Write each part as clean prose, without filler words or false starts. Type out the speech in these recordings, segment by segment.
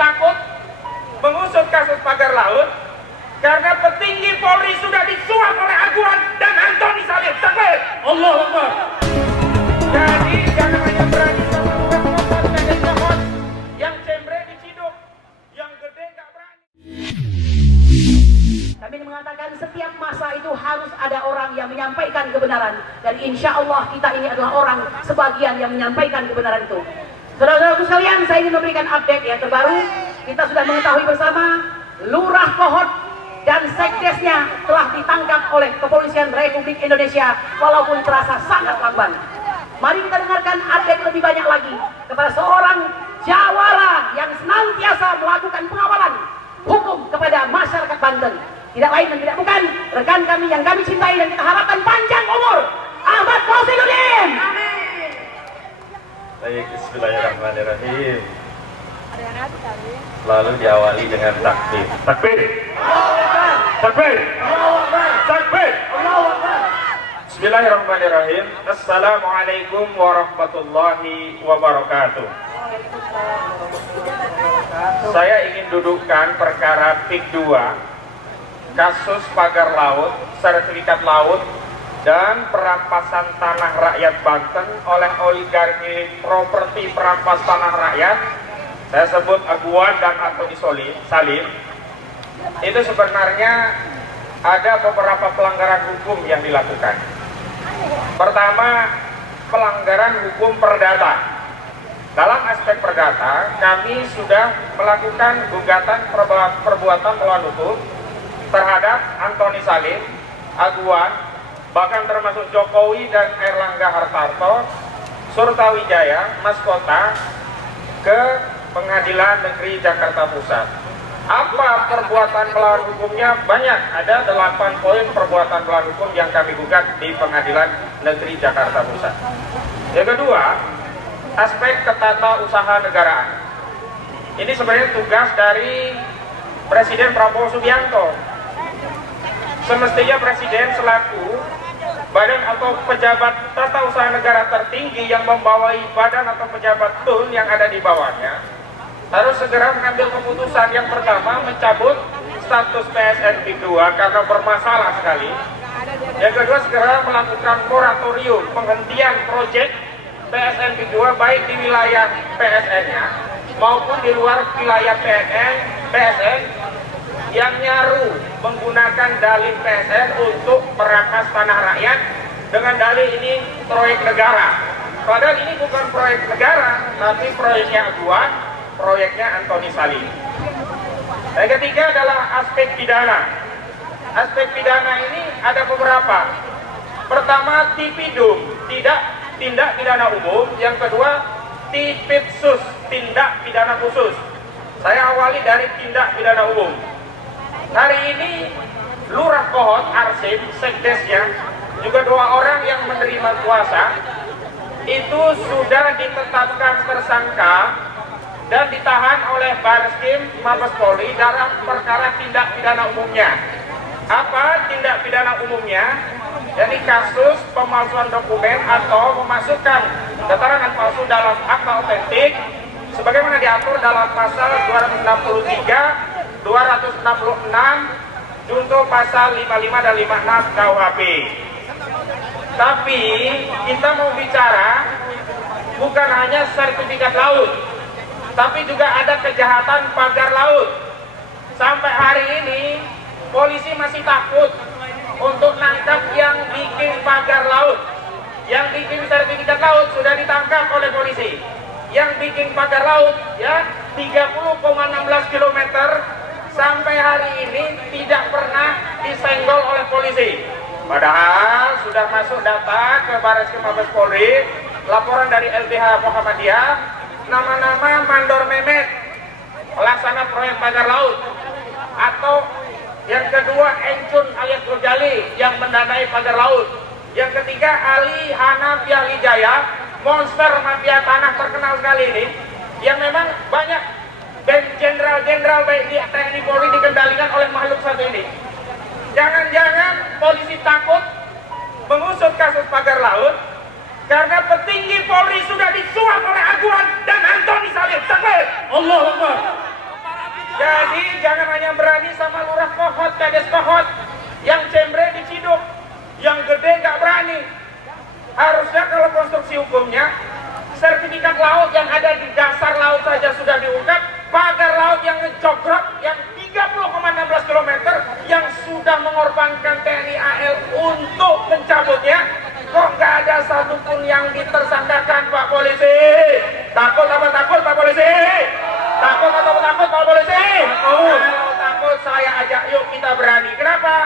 takut mengusut kasus pagar laut karena petinggi Polri sudah disuap oleh Aguan dan Antoni Salim. Takbir! Allah Akbar. Jadi jangan hanya berani sama motor dan mohon, yang cembre diciduk, yang gede nggak berani. Kami mengatakan setiap masa itu harus ada orang yang menyampaikan kebenaran, dan insya Allah kita ini adalah orang sebagian yang menyampaikan kebenaran itu. Saudara-saudaraku sekalian, saya ingin memberikan update yang terbaru. Kita sudah mengetahui bersama Lurah Kohot dan sekdesnya telah ditangkap oleh Kepolisian Republik Indonesia walaupun terasa sangat lamban. Mari kita dengarkan update lebih banyak lagi kepada seorang jawara yang senantiasa melakukan pengawalan hukum kepada masyarakat Banten. Tidak lain dan tidak bukan rekan kami yang kami cintai dan kita harapkan panjang umur, Ahmad Fauzinuddin. Baik, bismillahirrahmanirrahim. Lalu diawali dengan takbir. Takbir! Takbir! Takbir! Bismillahirrahmanirrahim. Assalamualaikum warahmatullahi wabarakatuh. Saya ingin dudukkan perkara PIK 2, kasus pagar laut, sertifikat laut, dan perampasan tanah rakyat Banten oleh oligarki properti perampas tanah rakyat. Saya sebut Aguan dan Antoni Salim. Itu sebenarnya ada beberapa pelanggaran hukum yang dilakukan. Pertama, pelanggaran hukum perdata. Dalam aspek perdata, kami sudah melakukan gugatan perbuatan melawan hukum terhadap Antoni Salim, Aguan, bahkan termasuk Jokowi dan Erlangga Hartarto, Surtawijaya, Mas Kota, ke Pengadilan Negeri Jakarta Pusat. Apa perbuatan melawan hukumnya? Banyak, ada 8 poin perbuatan melawan hukum yang kami gugat di Pengadilan Negeri Jakarta Pusat. Yang kedua, aspek ketatausahaan-negaraan. Ini sebenarnya tugas dari Presiden Prabowo Subianto. Semestinya Presiden selaku badan atau pejabat tata usaha negara tertinggi yang membawai badan atau pejabat TUN yang ada di bawahnya harus segera mengambil keputusan. Yang pertama, mencabut status PSN PIK 2 karena bermasalah sekali. Yang kedua, segera melakukan moratorium penghentian proyek PSN PIK 2 baik di wilayah PSN-nya maupun di luar wilayah PSN yang nyaru menggunakan dalih PSN untuk merampas tanah rakyat dengan dalih ini proyek negara. Padahal ini bukan proyek negara, tapi proyeknya Aguan, proyeknya Antoni Salim. Yang ketiga adalah aspek pidana. Aspek pidana ini ada beberapa. Pertama, tipidum, tindak pidana umum. Yang kedua, tipidsus, tindak pidana khusus. Saya awali dari tindak pidana umum. Hari ini Lurah Kohot, Arsim, sekdesnya, juga 2 orang yang menerima kuasa itu sudah ditetapkan tersangka dan ditahan oleh Bareskrim Mabes Polri dalam perkara tindak pidana umumnya. Apa tindak pidana umumnya? Jadi kasus pemalsuan dokumen atau memasukkan keterangan palsu dalam akta otentik sebagaimana diatur dalam pasal 263, 266 junto pasal 55 dan 56 KUHP. Tapi kita mau bicara bukan hanya sertifikat laut, tapi juga ada kejahatan pagar laut. Sampai hari ini polisi masih takut untuk nangkap yang bikin pagar laut. Yang bikin sertifikat laut sudah ditangkap oleh polisi. Yang bikin pagar laut ya 30,16 km sampai hari ini tidak pernah disenggol oleh polisi. Padahal sudah masuk data ke Bareskrim Mabes Polri, laporan dari LBH Muhammadiyah, nama-nama Mandor Mehmet, pelaksana proyek pagar laut, atau yang kedua Encun alias Gojali yang mendanai pagar laut, yang ketiga Ali Hanafiah Wijaya, monster mafia tanah terkenal sekali ini, yang memang banyak jenderal-jenderal baik di TNI Polri dikendalikan oleh makhluk satu ini. Jangan-jangan polisi takut mengusut kasus pagar laut karena petinggi Polri sudah disuap oleh Aguan dan Antoni Salim. Takbir! Allah Akbar. Jadi jangan hanya berani sama lurah Kohot, kades Kohot, yang cembre diciduk, yang gede nggak berani. Harusnya kalau konstruksi hukumnya, sertifikat laut yang ada di dasar laut saja sudah diungkap, pagar laut yang ngejogrok yang 30,16 km yang sudah mengorbankan TNI AL untuk mencabutnya, kok nggak ada satupun yang ditersangkakan, Pak Polisi? Takut apa takut, Pak Polisi? Takut atau takut, Pak Polisi? Kalau takut saya ajak, yuk kita berani. Kenapa?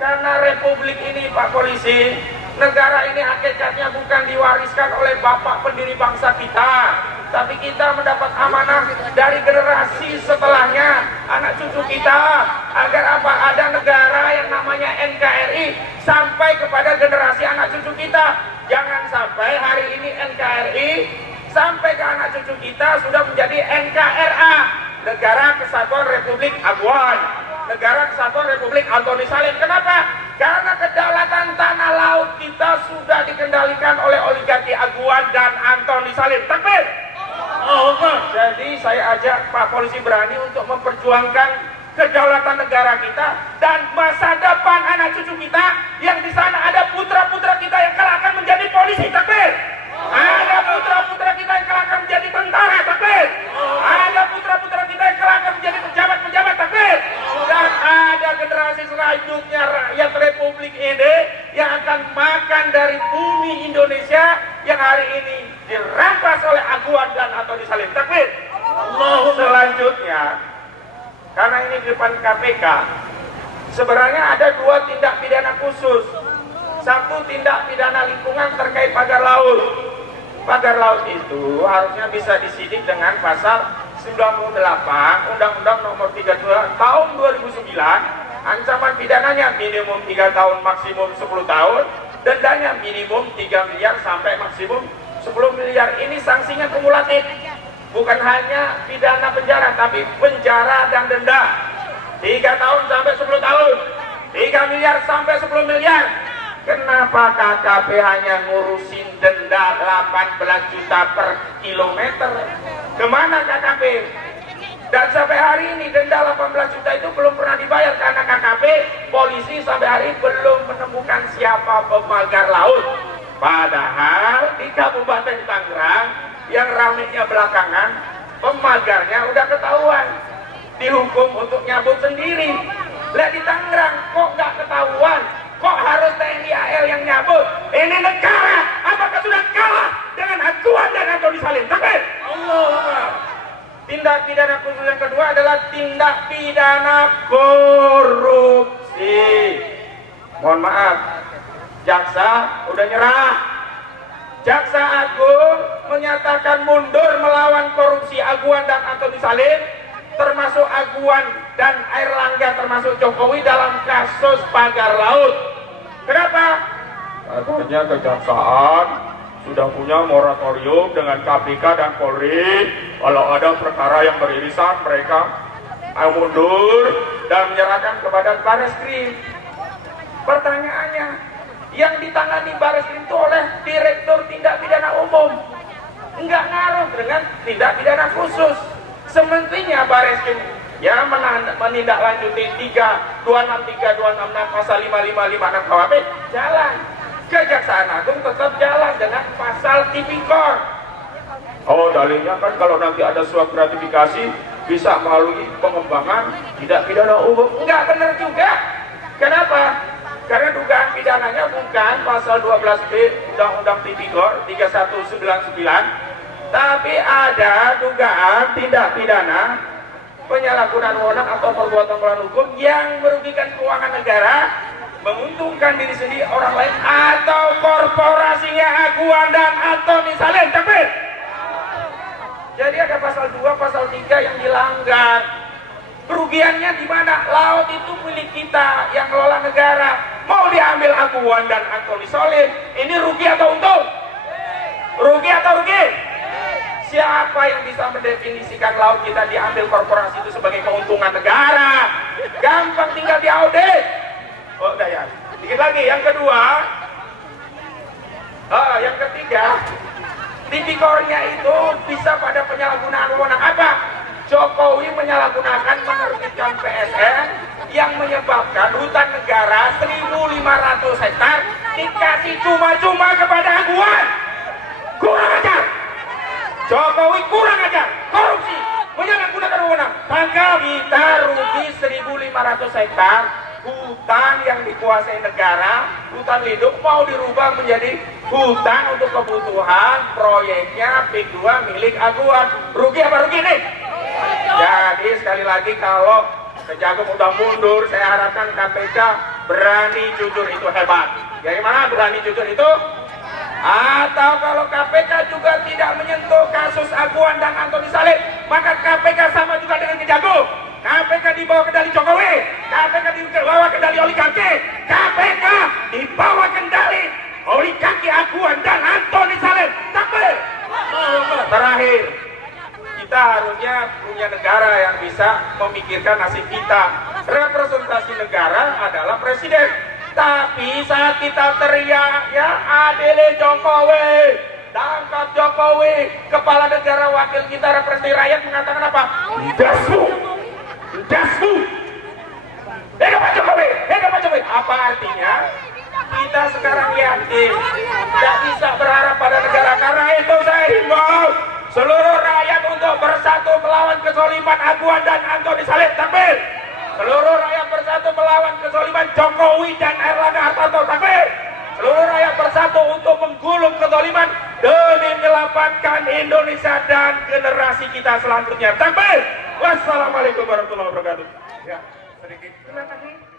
Karena republik ini, Pak Polisi, negara ini hakikatnya bukan diwariskan oleh bapak pendiri bangsa kita, tapi kita mendapat amanah dari generasi setelahnya, anak cucu kita, agar apa? Ada negara yang namanya NKRI sampai kepada generasi anak cucu kita. Jangan sampai hari ini NKRI sampai ke anak cucu kita sudah menjadi NKRA, Negara Kesatuan Republik Aguan, Negara Kesatuan Republik Antoni Salim. Kenapa? Karena kedaulatan tanah laut kita sudah dikendalikan oleh oligarki Aguan dan Antoni Salim. Takbir! Jadi saya ajak Pak Polisi berani untuk memperjuangkan kedaulatan negara kita dan masa depan anak cucu kita, yang di sana ada putra-putra kita yang kelak akan menjadi polisi. Takbir! Ada putra-putra kita yang kelak akan menjadi tentara. Takbir! Ada putra-putra kita yang kelak akan menjadi pejabat-pejabat. Takbir! Dan ada generasi selanjutnya rakyat republik ini yang akan makan dari bumi Indonesia yang hari ini dirampas oleh Aguan dan Antoni Salim. Takbir! Selanjutnya, karena ini di depan KPK, sebenarnya ada dua tindak pidana khusus. Satu, tindak pidana lingkungan terkait pagar laut. Pagar laut itu harusnya bisa disidik dengan pasal 98 Undang-Undang Nomor 32 Tahun 2009. Ancaman pidananya minimum 3 tahun, maksimum 10 tahun. Dendanya minimum 3 miliar sampai maksimum 10 miliar. Ini sanksinya kumulatif. Bukan hanya pidana penjara, tapi penjara dan denda 3 tahun sampai 10 tahun, 3 miliar sampai 10 miliar. Kenapa KKP hanya ngurusin denda 18 juta per kilometer? Kemana KKP? Dan sampai hari ini denda 18 juta itu belum pernah dibayar karena KKP, polisi sampai hari ini belum menemukan siapa pemagar laut. Padahal di Kabupaten Tangerang yang ramainya belakangan, pemagarnya udah ketahuan, dihukum untuk nyabut sendiri. Lah di Tangerang kok nggak ketahuan? Kok harus TNI AL yang nyabut? Ini negara apakah sudah kalah dengan Aguan dan Antoni Salim? Takbir! Allah. Tindak pidana khusus yang kedua adalah tindak pidana korupsi. Mohon maaf, jaksa udah nyerah. Jaksa Agung menyatakan mundur melawan korupsi Aguan dan Antoni Salim, termasuk Aguan dan Airlangga, termasuk Jokowi dalam kasus pagar laut. Kenapa? Katanya kejaksaan sudah punya moratorium dengan KPK dan Polri. Kalau ada perkara yang beririsan, mereka mundur dan menyerahkan kepada Bareskrim. Pertanyaannya, yang ditangani Bareskrim itu oleh Direktur Tindak Pidana Umum, enggak ngaruh dengan tindak pidana khusus. Semestinya Bareskrim ya menindaklanjuti 263, 266 pasal 5556 KUHP jalan. Kejaksaan Agung tetap jalan dengan pasal tipikor. Oh, dalilnya kan kalau nanti ada suap gratifikasi bisa melalui pengembangan tindak pidana umum. Enggak benar juga. Kenapa? Karena dugaan pidananya bukan pasal 12B Undang-Undang Tipikor 3199, tapi ada dugaan tindak pidana penyalahgunaan wewenang atau perbuatan melawan hukum yang merugikan keuangan negara, menguntungkan diri sendiri, orang lain, atau korporasinya Aguan dan Antoni Salim. Takbir! Jadi ada pasal 2, pasal 3 yang dilanggar. Kerugiannya di mana? Laut itu milik kita yang kelola negara. Mau diambil Aguan dan Antoni Salim, ini rugi atau untung? Rugi atau rugi? Siapa yang bisa mendefinisikan laut kita diambil korporasi itu sebagai keuntungan negara? Gampang, tinggal diaudit. Oh, udah ya. Dikit lagi. Yang kedua, yang ketiga, tipikornya itu bisa pada penyalahgunaan wewenang apa? Jokowi menyalahgunakan menerbitkan PSN yang menyebabkan hutan negara 1.500 hektar dikasih cuma-cuma kepada Aguan. Kurang ajar. Jokowi kurang ajar, korupsi, menyalahgunakan wewenang. Tangkap. Kita rugi 1.500 hektar hutan yang dikuasai negara, hutan lindung mau dirubah menjadi hutan untuk kebutuhan proyeknya PIK 2 milik Aguan. Rugi apa rugi nih? Jadi sekali lagi kalau Kejagung udah mundur, saya harapkan KPK berani jujur, itu hebat. Dari mana berani jujur itu? Atau kalau KPK juga tidak menyentuh kasus Aguan dan Antoni Salim, maka KPK sama juga dengan Kejagung. KPK di bawah kendali Jokowi, KPK di bawah kendali oligarki, KPK di bawah kendali oligarki Aguan dan Antoni Salim. Takbir. Terakhir, kita harusnya punya negara yang bisa memikirkan nasib kita. Representasi negara adalah presiden. Tapi saat kita teriak, ya adele Jokowi, tangkap Jokowi, kepala negara wakil kita representasi rakyat mengatakan apa? Dasmu, dasmu. Hidup Pak Jokowi, hidup Pak Jokowi. Apa artinya? Kita sekarang yakin tidak bisa berharap pada negara. Karena itu saya himbau seluruh rakyat untuk bersatu melawan kezaliman Aguan dan Antoni Salim. Takbir. Seluruh rakyat bersatu melawan kezaliman Jokowi dan Erlangga Hartarto. Takbir. Seluruh rakyat bersatu untuk menggulung kezaliman demi menyelamatkan Indonesia dan generasi kita selanjutnya. Takbir. Wassalamualaikum warahmatullahi wabarakatuh. Ya, sedikit. Terima kasih.